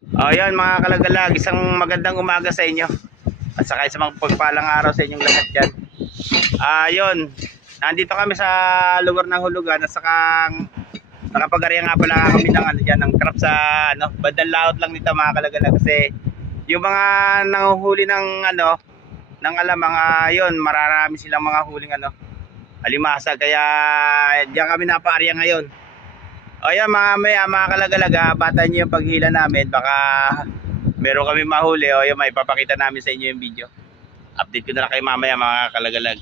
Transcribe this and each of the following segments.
Ayan mga kalagalag, isang magandang umaga sa inyo. At saka isang pagpalang araw sa inyong lahat dyan. Ayun, nandito kami sa lugar ng hulugan at saka nakapag-ariya nga pala kami ng dyan, ng trap sa bandang laot lang nito mga kalagalag. Kasi yung mga nanguhuli ng ng alamang, ayun, mararami silang mga huling alimasa. Kaya diyan kami napaariya ngayon. Ayan mga kalagalaga, bata nyo yung paghila namin, baka meron kami mahuli. O yung may papakita namin sa inyo yung video. Update ko na lang kayo mamaya mga kalagalag.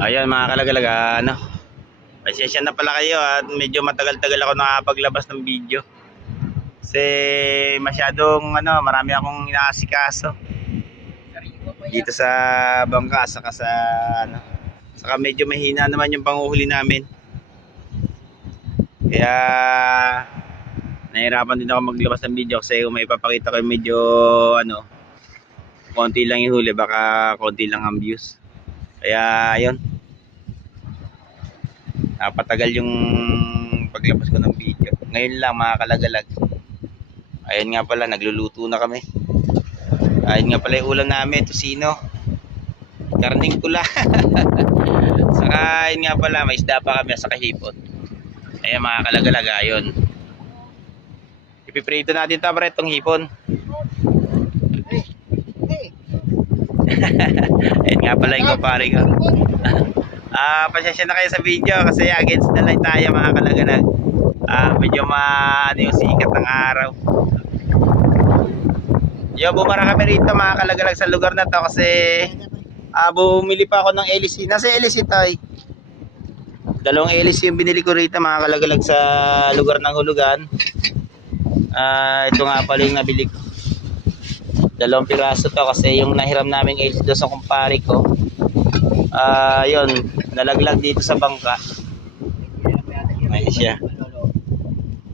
Ayan mga kalagalaga, pasensya na pala kayo at medyo matagal-tagal ako nakapaglabas ng video. Kasi masyadong marami akong inaasikaso dito sa bangka, saka sa saka medyo mahina naman yung panguhuli namin. Kaya nahirapan din ako maglabas ng video kasi kung may ipapakita ko medyo konti lang yung huli, baka konti lang ang views. Kaya ayun, napatagal yung paglabas ko ng video. Ngayon lang mga kalagalag. Ayun nga pala, nagluluto na kami. Ayun nga pala yung ulam namin, tosino, karning pula. Saka ayun nga pala, may isda pa kami, saka hipon. Ayun mga kalagalag, ayun. Ipiprito natin ito para itong hipon. Ayun nga pala yung kumpare ko. Pasensya na kayo sa video kasi against the light tayo mga kalagalag. Medyo yung sikat ng araw. Bumara kami rito mga kalagalag sa lugar na to kasi bumili pa ako ng LC. Nasa LC tayo. Dalawang LC yung binili ko rito mga kalagalag sa lugar ng hulugan. Ito nga pala yung nabili ko. 2 piraso to kasi yung nahiram namin LC doon sa kumpare ko. Yun, nalaglag dito sa bangka. Ayan siya.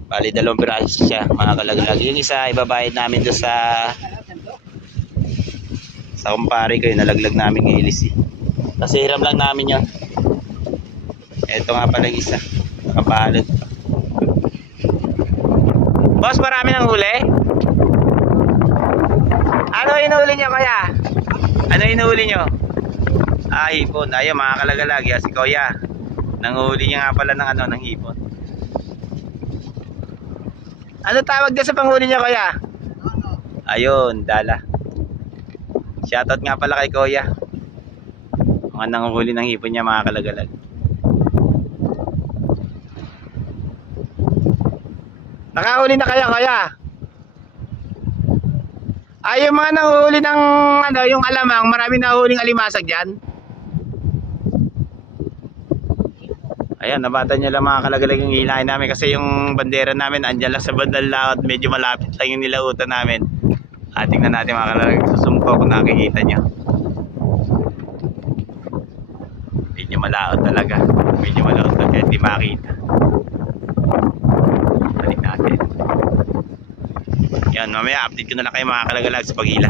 Bali 2 piraso siya mga kalaglag. Yung isa ibabayad namin doon sa kumpare ko, yung nalaglag namin ng LC. Kasi hiram lang namin yun. Ito nga pala yung isa, nakabalot. Boss, marami ng huli? Ano inuuli nyo kaya? Ano inuuli nyo? Hipon. Ayun mga kalagalag, si Kuya nanguhuli niya nga pala ng hipon. Ano tawag din sa panghuli niya Kuya? Ayun, dala. Shoutout nga pala kay Kuya, mga nanguhuli ng hipon niya mga kalagalag. Nakahuli na kaya Kuya? Yung mga nanguhuli ng yung alamang, marami nahuhuling alimasag dyan. Ayan, nabatan nyo lang mga kalagalag yung hilahin namin kasi yung bandera namin andyan lang sa bandang laot, medyo malapit lang yung nilautan namin. Tingnan natin mga kalagalag, susumpo kung nakikita nyo. Medyo malaot talaga, medyo malaot talaga, hindi makita. Balik natin. Yan, mamaya update ko na lang kayo mga kalagalag sa paghila.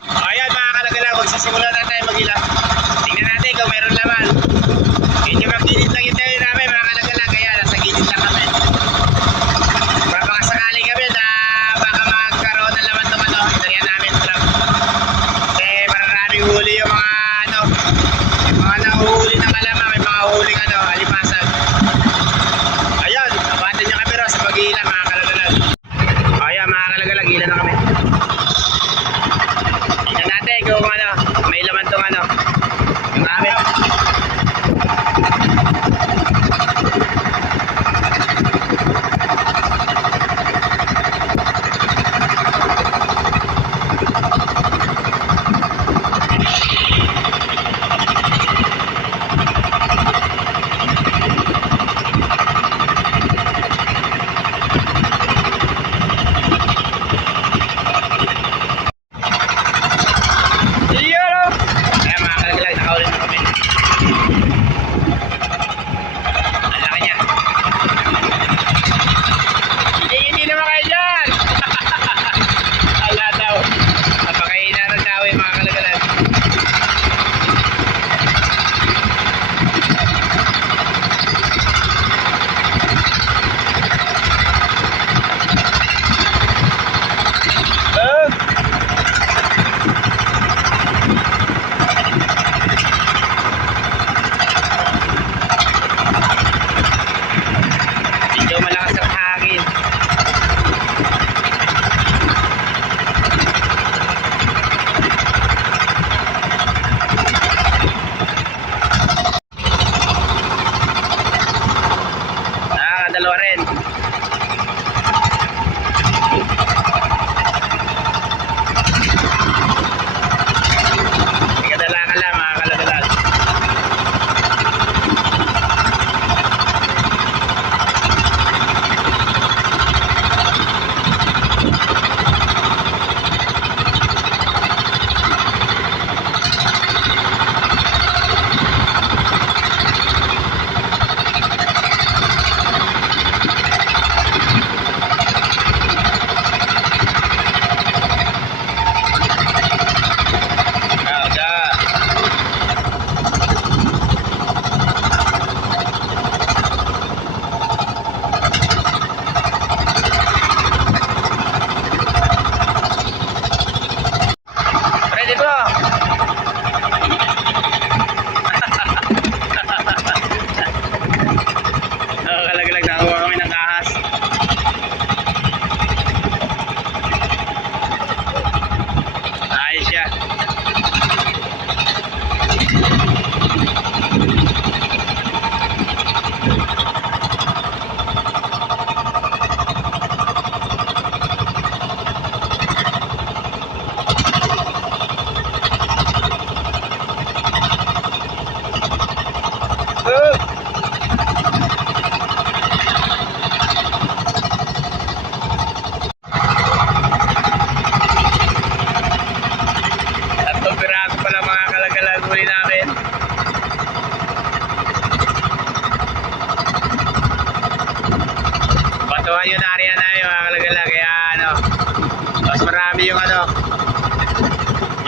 Ayan mga kalagalag, magsisimula na tayo maghila. Tingnan natin kung meron laman. Medyo magdinit lang yung tayo namin mga kalagalag, kaya nasa gilid lang kami. Baka sakali kami na baka magkaroon ng laman itong inariyan namin trap. Kasi maraming huli yung mga yung mga nanguhuli ng alamang, may mga huling alimasag. Ayun, abatan nyo kami rin sa paghila mga kalagalag. Ayan mga kalagalag, hila na kami.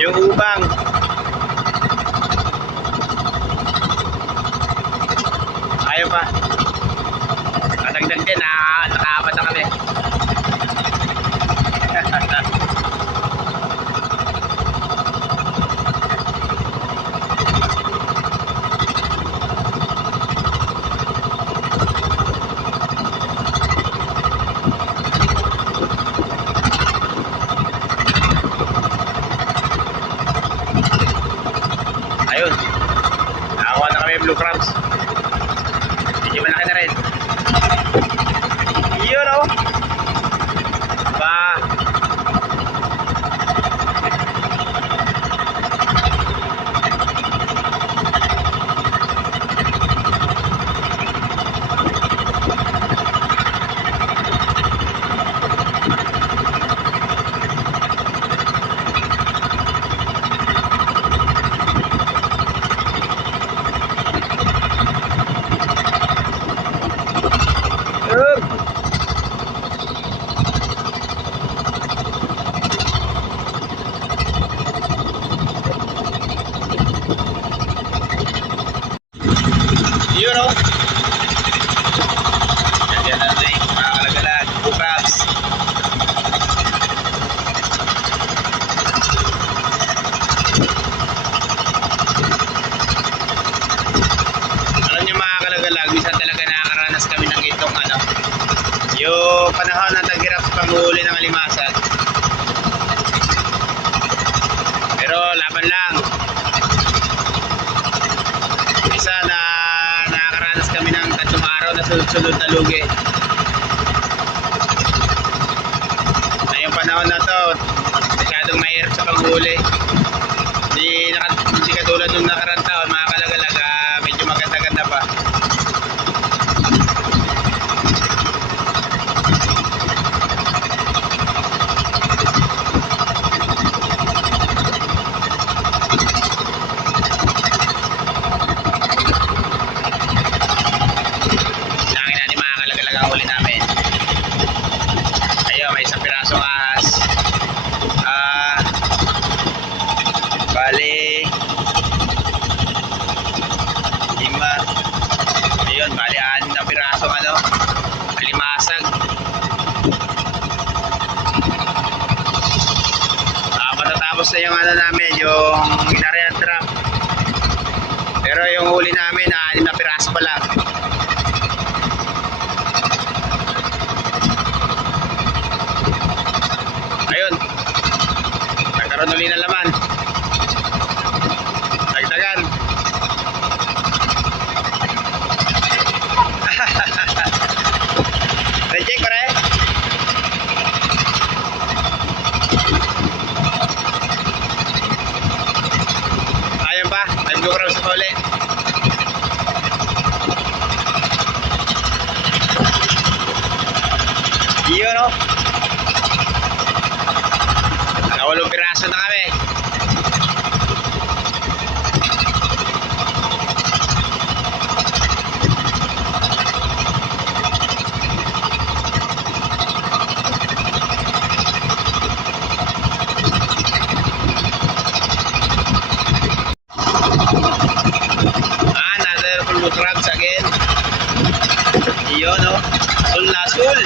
Yung ubang. Ayaw pa. Kadagdag din, nakaapat na kami. Ayun. Nakakuha na kami blue crabs. Medyo malaki na rin. Yun o. Ba. Yun o. Yan natin mga kalagalag. Blue crabs. Alam nyo mga kalagalag, minsan talaga nakakaranas kami ng itong yung panahon na tag-hirap sa panghuli ng alimasan. Pero laban lang. Isa na nakakaranas kami ng 3 araw na sunod-sunod na lugi. Na yung panahon na to, masyadong mahirap sa panghuli. Hindi katulad nung nakarang taon, mga kalagalag, medyo maganda-ganda pa. Huli namin. Ayun, may isang pirasong ahas. Bali 5. Ayun, bali 6 na pirasong alimasag. Matatapos na yung namin, yung inarian trap. Pero yung huli namin, 6 na piraso pa lang. Nagkaroon uli ng laman. Dagdagan. Reject pare. Ayun pa. May blue crabs pa uli. Yun o. Nakawalong piraso na kami. Another blue crabs again. Yun o. Sul na sul.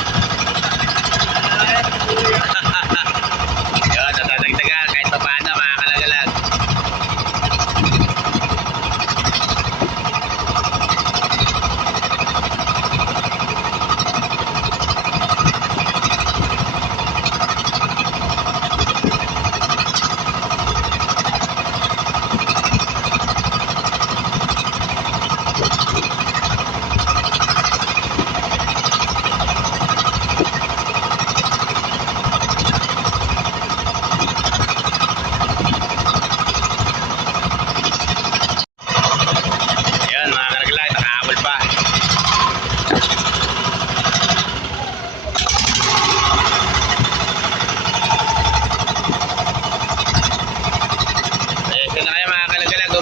Yun, natadagdagan kahit pa paano mga kalagalag.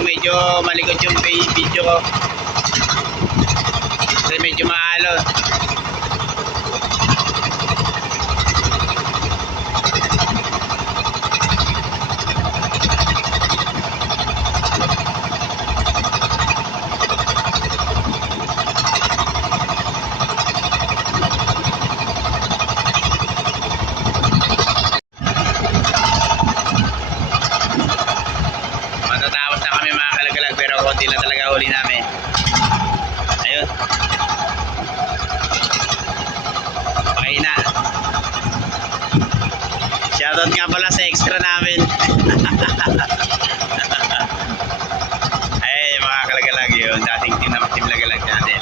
Medyo malikot yung video ko kasi medyo maalo. Ay, mga kalagalag yun. Dating Team Lagalag natin.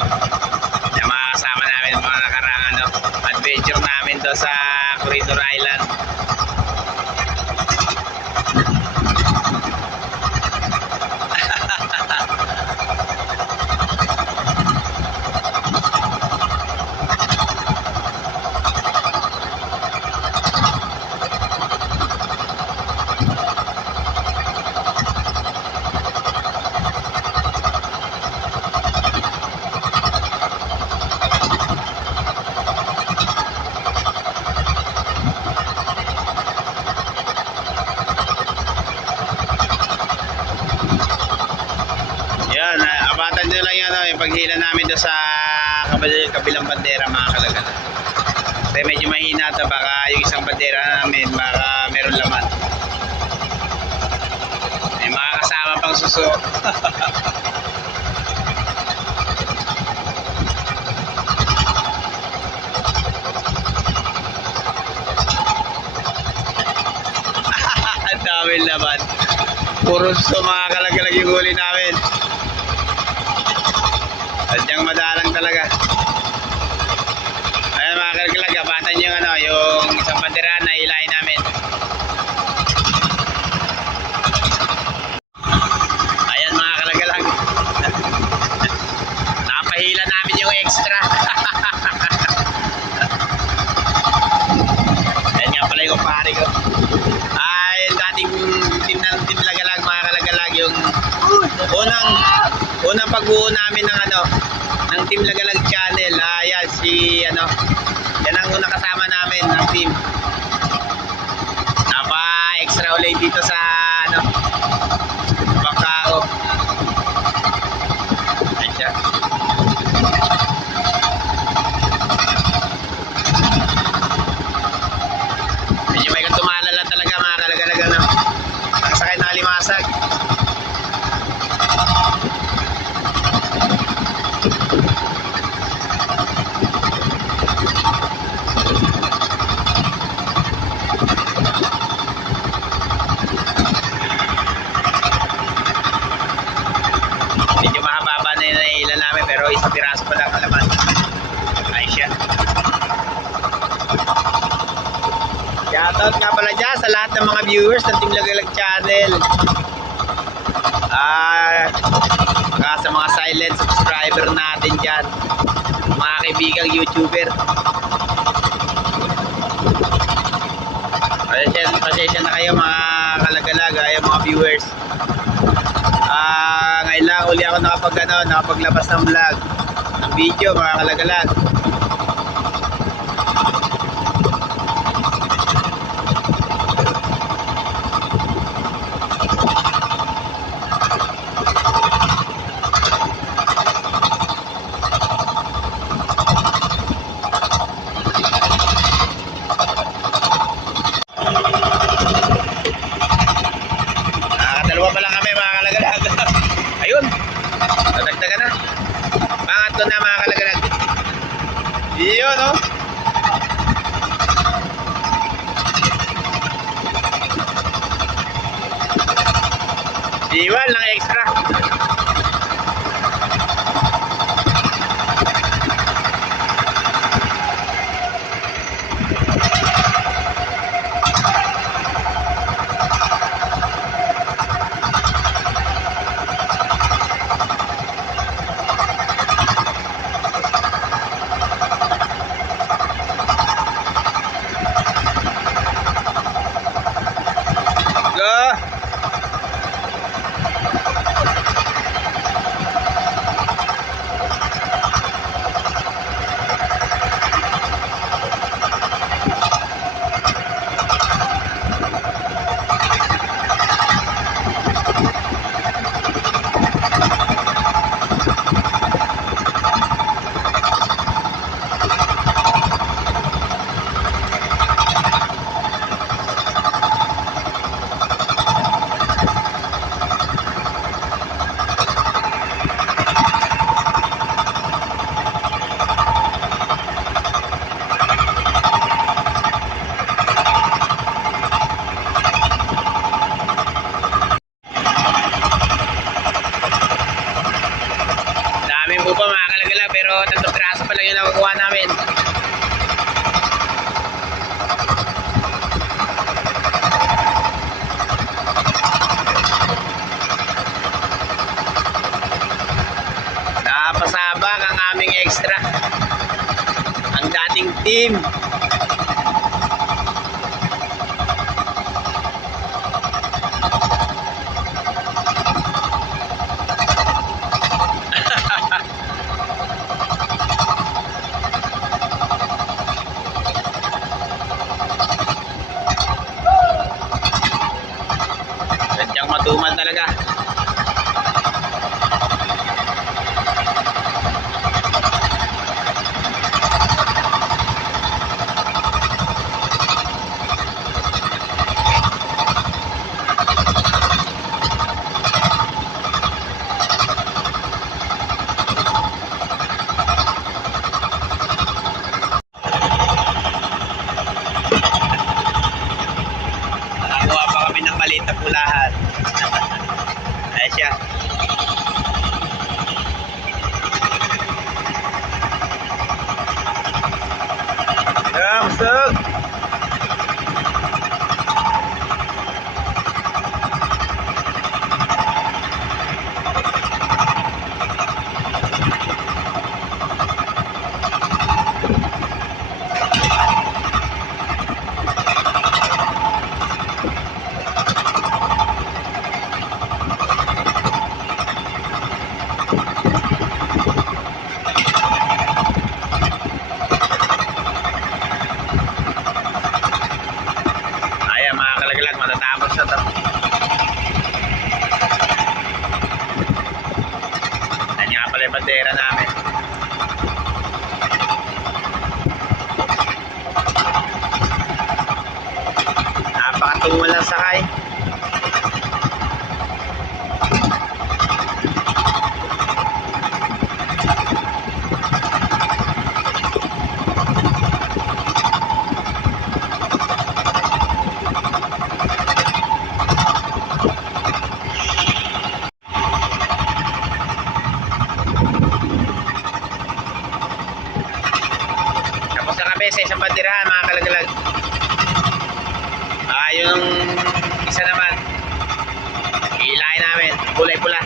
Yung mga kasama namin, mga nakarang ano, adventure namin to sa Corridor Island. Yan, abatan nyo lang yan, yung paghila namin doon sa kabilang bandera, mga kalagalag. Kasi medyo mahina ito, baka yung isang bandera namin, baka meron laman. May mga kasama pang suso. Ang daming laman. Puro suso, mga kalagalag yung huli namin. Sadyang madalang talaga. Ayan mga kalagalag, abatan yung ano, yung isang bandera na ilahin namin. Ayan mga kalagalag. Nakapahila namin yung extra. Ayan nga pala yung pare ko. Yung dating team Lagalag, mga kalagalag, yung unang pagbuo namin ng ano, ng Team Lagalag channel. Yan si ano, yan ang unang kasama namin ng team. Napa-extra ulit dito sa ano, Bangkao. Ayan siya. Medyo may tumalala talaga, mga kalagalag, ano, ang sakit na alimasag. Medyo mahaba na yung nailan namin, pero isang piraso pa lang kalaman. Ayos siya. Shoutout nga pala dyan sa lahat ng mga viewers ng Team Lagalag channel. Sa mga silent subscriber natin dyan, mga kaibigang YouTuber. Pasensya na kayo, mga kalagalag, yung mga viewers. Ngayon lang uli ako nakapaglabas ng vlog, ng video, mga kalagalag. Nakakadalawa pa lang kami, mga kalagalag. Ayun, nadagdagan na. Pangatlo na, mga kalagalag. Iyon, no? Iwan lang extra. Go! Team. Sadyang matumal talaga. Nakakuha pa kami ng maliit na pulahan. Ayan siya. Busog. Ayan mga kalaglag, matatapos na to. Ayan nga pala yung bandera namin. Napakatungo lang sakay. Tapos na kami sa isang banderahan mga kalaglag. Yung isa naman ilahin namin kulay pula.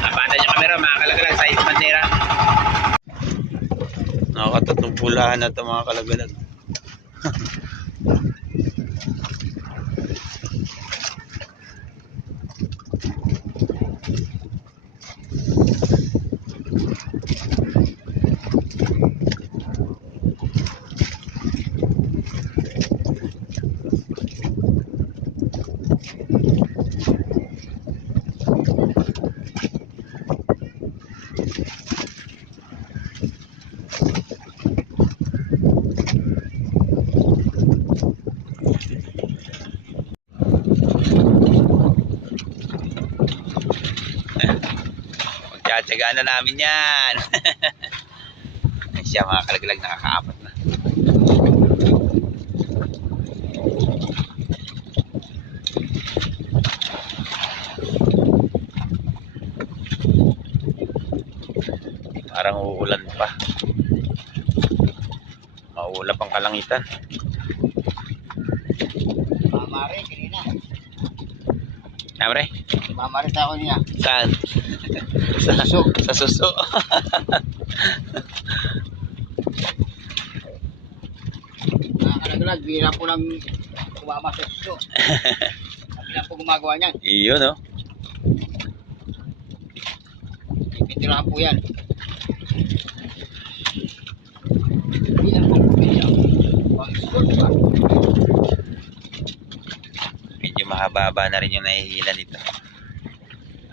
Napatan yung camera mga kalaglag sa isang bandera. Nakakatatlong pulahan na ito mga kalaglag. Magtsatsagaan na namin yan. Ay siya mga kalaglag, nakakaapat na. Parang uulan pa. Maulap ang kalangitan. Mamari, kanina. Namre? Mamari tayo niya. Saan? Sa suso. Sa suso. Nakakalaglag, bira po lang kumama sa suso. Sabi lang po gumagawa niyan. Iyon no? Ipitirahan po yan. Hindi lang po pumili. Pang-score, diba? Medyo mahaba na rin yung nahihila nito.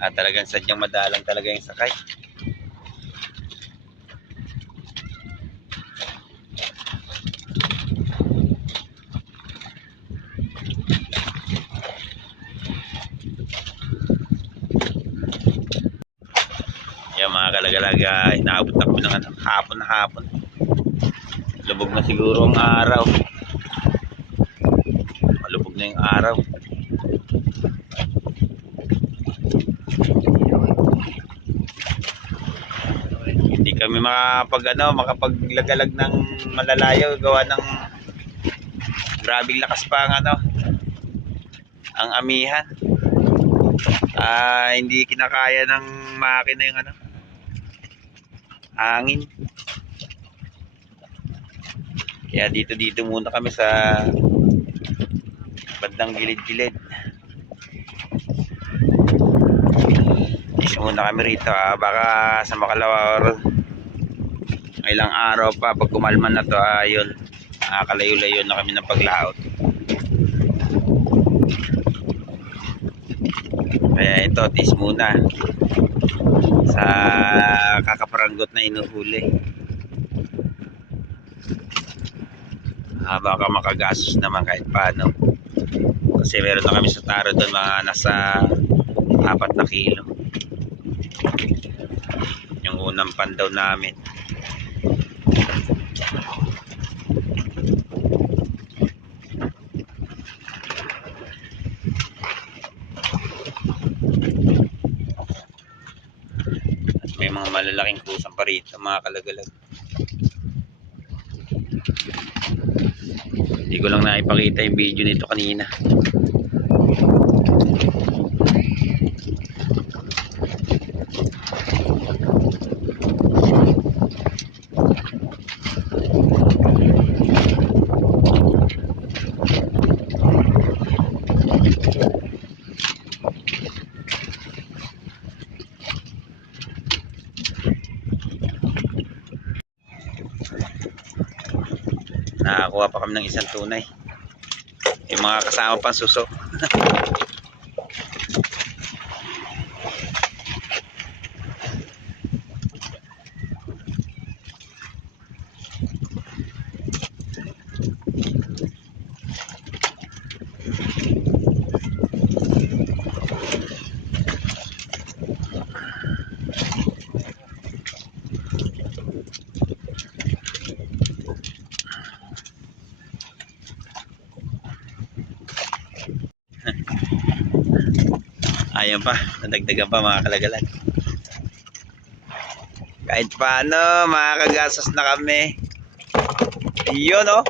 At talagang sadyang madalang talaga yung sakay. Yan mga kalagalaga, inaabot na kami ng hapon na hapon. Lubog na siguro ang araw. Malubog na yung araw. Hindi kami makapaglagalag ng malalayo gawa ng grabing lakas pa ang amihan. Hindi kinakaya ng makina yung hangin. Kaya dito muna kami sa bandang gilid-gilid. Is muna kami rito, baka sa makalawa or ilang araw pa pag kumalman na to, yun, kalayo-layo na kami ng paglaot. Kaya ito, tis muna sa kakaparanggot na inuhuli. Baka makagastos naman kahit paano, kasi meron na kami sa taro doon mga nasa 4 na kilo yung unang pandaw namin. At may mga malalaking kusang pa rito, mga kalagalag. Hindi ko lang naipakita yung video nito kanina. Nakakuha pa kami ng isang tunay. Yung mga kasama pang suso. Ayan pa, nadagdagan pa mga kalagalag. Kahit paano, makakagastos na kami. Yun oh.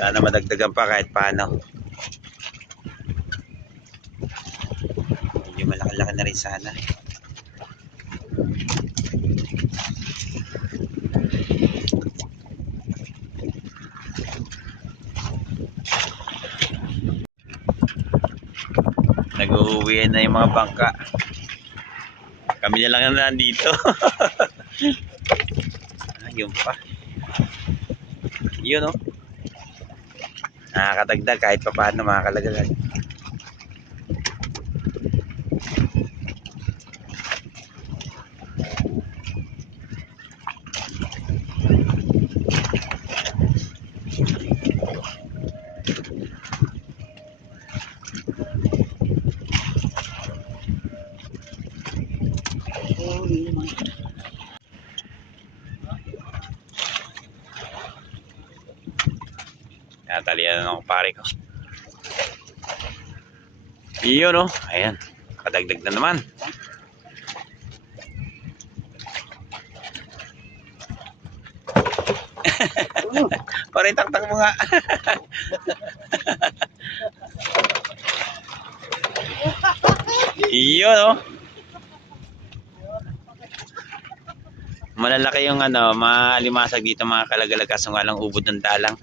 Sana madagdagan pa kahit paano. Medyo malaki-laki na rin sana. Nag-uuwi na yung mga bangka. Kami na lang na nandito. Yun pa. Yun oh. Nakakadagdag kahit pa paano mga kalagalag. Natalian na ng pare ko. Iyon oh. Ayan. Kadagdag na naman. Parang taktak mo nga. Iyon oh. Malalaki yung malimasag dito mga kalagalag, kaso nga lang ubod ng dalang.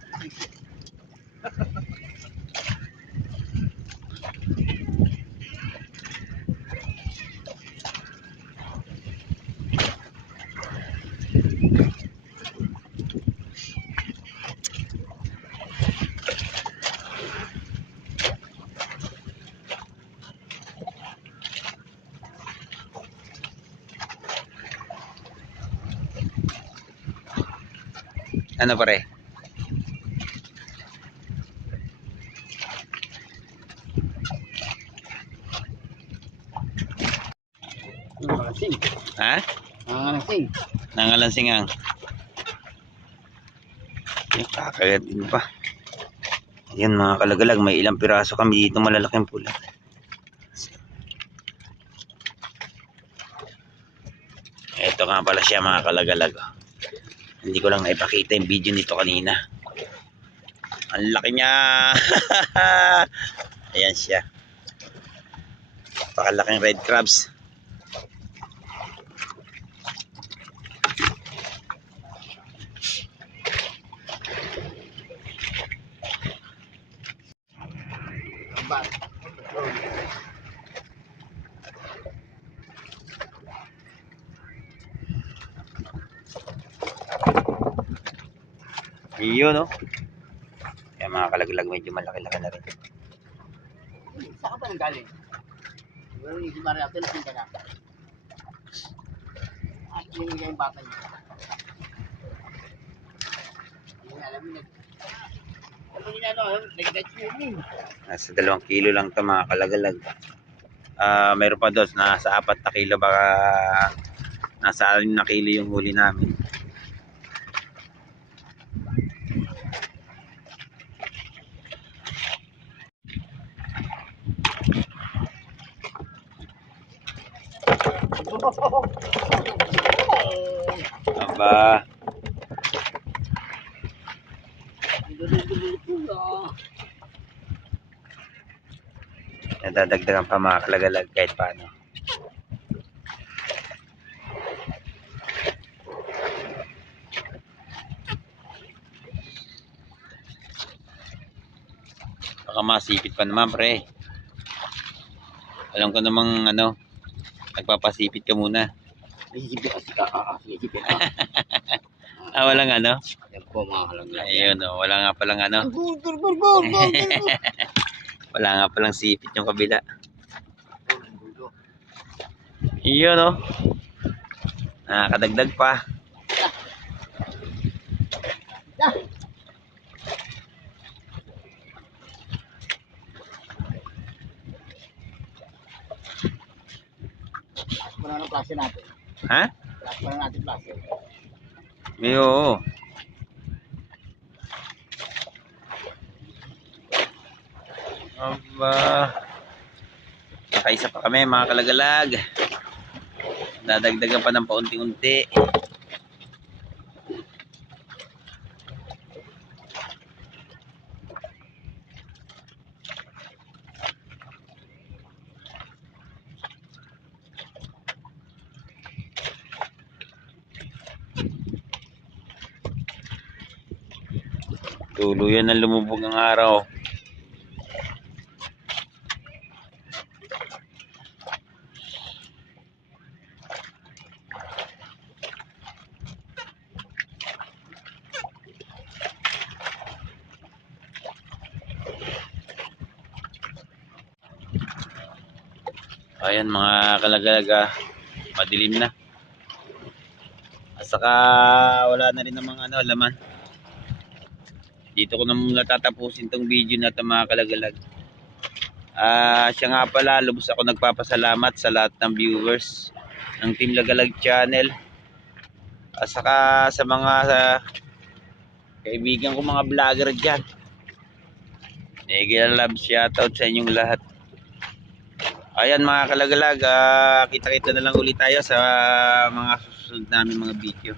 Ano pare? Nangangalasing. Ha? Nangangalasing. Nangalansing ang. Kakagat din pa. Yan mga kalagalag, may ilang piraso kami dito malalaking pula. nga pala siya mga kalagalag. Hindi ko lang naipakita yung video nito kanina. Ang laki niya. Ayan siya. Napakalaking red crabs. Iyon, no? Kaya mga kalaglag, medyo malaki-laki na rin. Saan ka ba nang galing? Well, yung simari natin, nasin ka na. At yung yung bata niya. Yung alam mo, ano nila, no? Nag-get swimming. Nasa 2 kilo lang ito mga kalagalag. Mayroon pa doon, nasa 4 na kilo, baka nasa 6 na kilo yung huli namin. Aba, nadadagdagan pa mga kalagalag kahit paano. Baka masipit pa naman pre. Alam ko namang ano, nagpapasipit ka muna. Isipin kasi ka, isipin ka. Walang ano? Yan po mga kalaglag. Ayun o, wala nga palang ano. Wala nga palang sipit yung kabila. Iyon o. Nakakadagdag pa. Ano ang klase natin? Ha? Ano natin klase? Oo. Aba. Nakaisa pa kami mga kalagalag. Dadagdagan pa ng paunti-unti. Tuluyan na lumubog ang araw. Ayan mga kalagalaga, madilim na. At saka wala na rin namang ano, laman. Dito ko na muna tatapusin tong video na ito mga kalagalag. Siya nga pala, lubos ako nagpapasalamat sa lahat ng viewers ng Team Lagalag Channel. At saka sa mga kaibigan ko mga vlogger dyan. Mega love shoutout sa inyong lahat. Ayan mga kalagalag, kita-kita na lang ulit tayo sa mga susunod namin mga video.